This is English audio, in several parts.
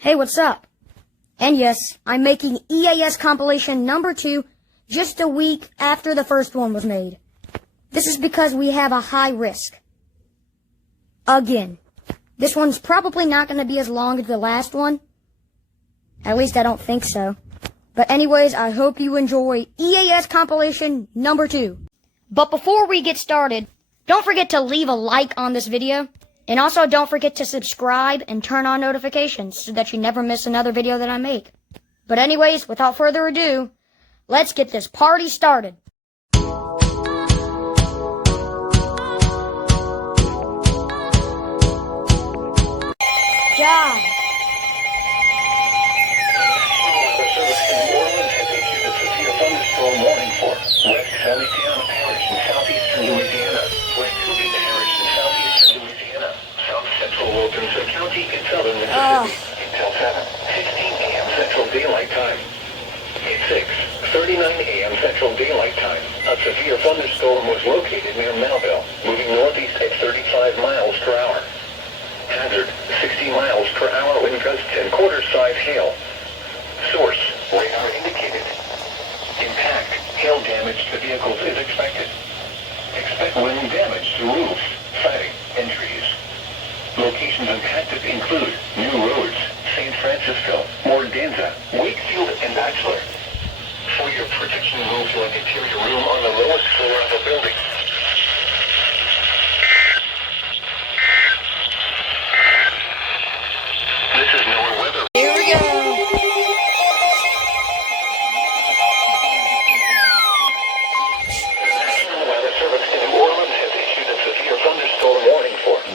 Hey, what's up? And yes, I'm making EAS Compilation number 2 just a week after the first one was made. This is because we have a high risk. Again. This one's probably not going to be as long as the last one. At least I don't think so. But anyways, I hope you enjoy EAS Compilation number 2. But before we get started, don't forget to leave a like on this video. And also don't forget to subscribe and turn on notifications so that you never miss another video that I make. But anyways, without further ado, let's get this party started. God. Thunderstorm warning for West Feliciana Parish in southeastern Louisiana, West Covina Parish in southeastern Louisiana, South Central Wilkinson County in southern Mississippi until 7:16 a.m. Central Daylight Time. At 6:39 a.m. Central Daylight Time, a severe thunderstorm was located near Melville, moving northeast at 35 miles per hour. Hazard: 60 miles per hour wind gusts and quarter-size hail. Source: radar indicated. Impact: hail damage to vehicles is expected. Expect wind damage to roofs, siding, and trees. Locations impacted include New Roads, St. Francisco, Morganza, Wakefield, and Bachelor. For your protection, move to an interior room on the lowest floor of a building. This is NOAA weather. Here we go.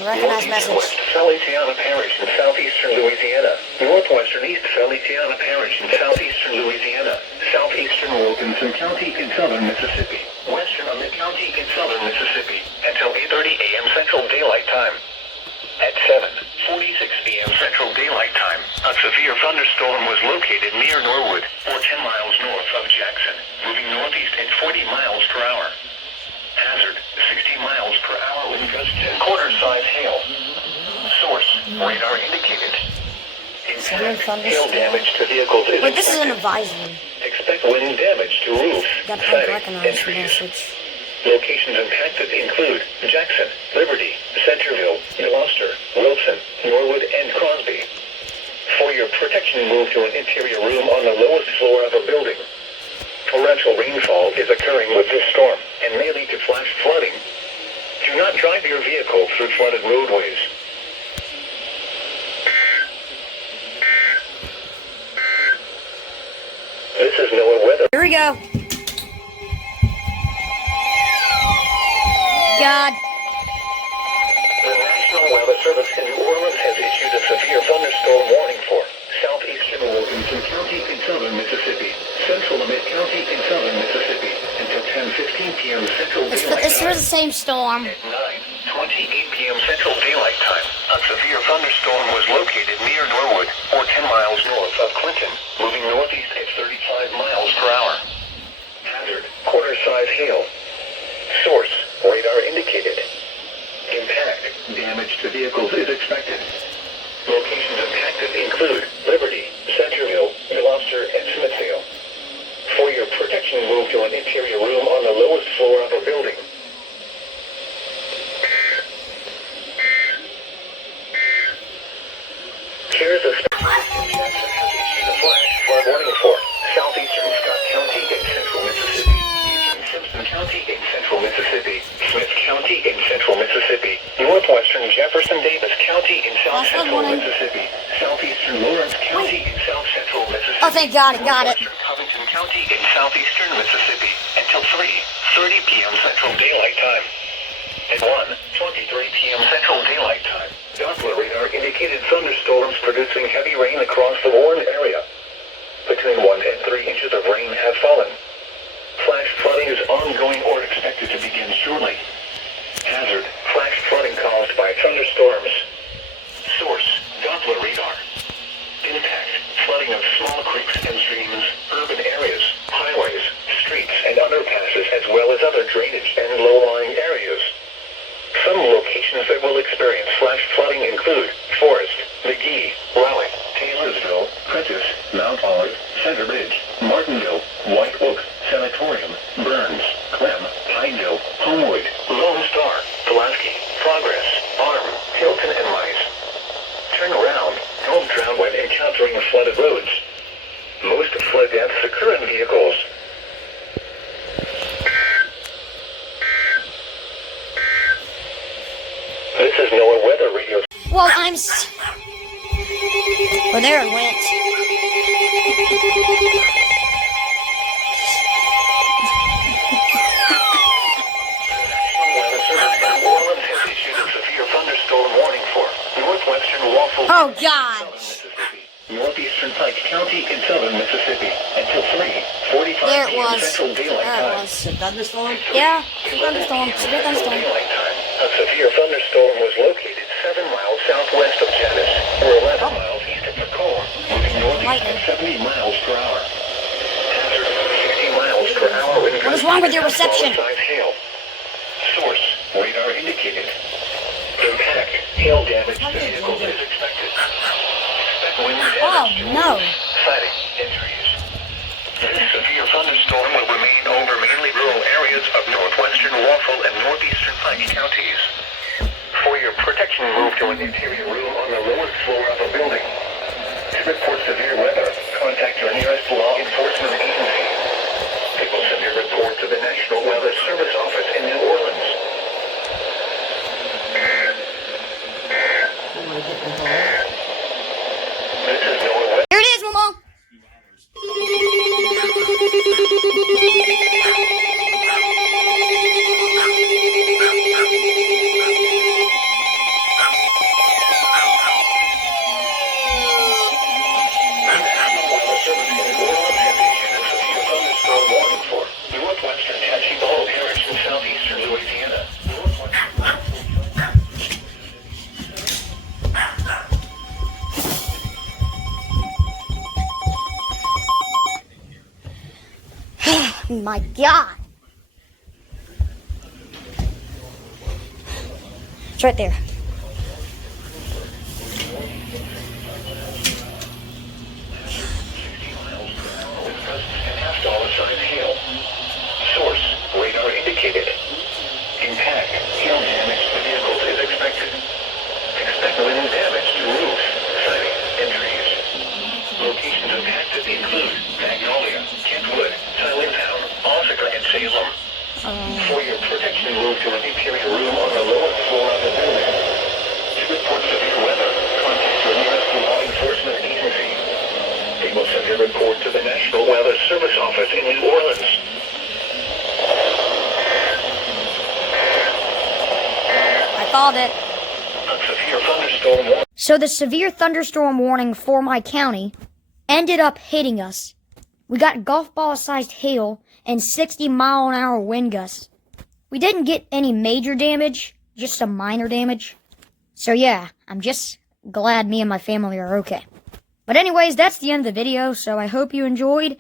Recognize message. West Feliciana Parish in southeastern Louisiana, northwestern East Feliciana Parish in southeastern Louisiana, southeastern Wilkinson County in southern Mississippi, western Amite County in southern Mississippi, until 8:30 a.m. Central Daylight Time. At 7:46 p.m. Central Daylight Time, a severe thunderstorm was located near Norwood, or 10 miles north of Jackson, moving northeast at 40 miles per hour. Hazard: 60 miles per hour wind gusts and quarter-size hail. Source: radar indicated. Impact: hail damage to vehicles is Wait, this is an expected. advisory. Expect wind damage to roofs, Got siding, and unrecognized trees. message. Locations impacted include Jackson, Liberty, Centerville, Gloucester, Wilson, Norwood, and Crosby. For your protection, move to an interior room on the lowest floor of a building. Torrential rainfall is occurring with this storm and may lead to flash flooding. Do not drive your vehicle through flooded roadways. This is NOAA weather. Here we go. God. The National Weather Service in New Orleans has issued a severe thunderstorm warning for southeastern Wilkinson County in southern Mississippi, central Amite County in southern Mississippi, until 10:15 p.m. Central Daylight It's for Time. the same storm. At 9:28 p.m. Central Daylight Time, a severe thunderstorm was located near Norwood, or 10 miles north of Clinton, moving northeast at 35 miles per hour. Hazard: quarter-size hail. Source: radar indicated. Impact: damage to vehicles is expected. Locations impacted include Liberty, Centerville, Gloucester, and Smithfield. For your protection, move to an interior room on the lowest floor of a building. Here's a Jackson has issued a flash flood warning for southeastern Scott County in central Mississippi, eastern Simpson County in central Mississippi, Smith County in central Mississippi, northwestern Jefferson Davis County in south central Mississippi, southeastern Lawrence County in south central Mississippi. Oh, thank God, it got it. Northwestern Covington County in southeastern Mississippi until 3:30 p.m. Central Daylight Time. At 1:23 p.m. Central Daylight Time, Doppler radar indicated thunderstorms producing heavy rain across the warned area. Between 1 and 3 inches of rain have fallen. Flash flooding is ongoing or expected to begin shortly. Hazard: flash flooding caused by thunderstorms. Source: Doppler radar. Impact: flooding of small creeks and streams, urban areas, highways, streets, and underpasses, as well as other drainage and low-lying areas. Some locations that will experience flash flooding include Forest, McGee, Raleigh, Taylorville, Prentice, Mount Olive, Center Ridge, Martinville, White Oak, Sanatorium, Burns, Clem, Pineville, Homewood, Lone Star, Pulaski, Progress, Arm, Hilton, and Mice. Turn around. Don't drown when encountering flooded roads. Most flood deaths occur in vehicles. This is NOAA Weather Radio. Well, well, there it went. Thunderstorm warning for northwestern Waffle. Oh, God. Northeastern Pike County in southern Mississippi until 3:45 There it p.m. was. Central Daylight There it Time. was. Thunderstorm? Yeah, thunderstorm. Severe thunderstorm. Daylight Time. A severe thunderstorm was located 7 miles southwest of Janice, or 11 miles east of Tacoma, moving northeast at 70 miles per hour. Hazard 60 miles per hour wind What is wrong with your reception? size hail. Source radar indicated. Impact hail damage to vehicles is expected. Expect wind damage to no. sighting injuries. This severe thunderstorm will remain over mainly rural areas of northwestern Waffle and northeastern Pike counties. For your protection, move to an interior room on the lowest floor of a building. To report severe weather, contact your nearest law enforcement agency. People send your report to the National Weather Service office in New Orleans. This is NOAA Weather. Here it is, Mama. Northwestern Tennessee, the whole parish in southeastern Louisiana. My God. It's right there. $5 hail. Source radar indicated. Impact hail damage to vehicles is expected. Expect wind damage to roofs, siding, and trees. Locations impacted include Magnolia, Kentwood, Silenttown, Osaka, and Salem. For your protection, move to an interior room on the lowest floor of the building. To report severe weather, contact your nearest law enforcement agency. They will send your report to the National Weather Service office in New Orleans. I called it. A severe thunderstorm warning. So the severe thunderstorm warning for my county ended up hitting us. We got golf ball sized hail and 60-mile-an-hour wind gusts. We didn't get any major damage, just some minor damage. So yeah, I'm just glad me and my family are okay. But anyways, that's the end of the video, so I hope you enjoyed.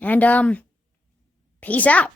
And peace out.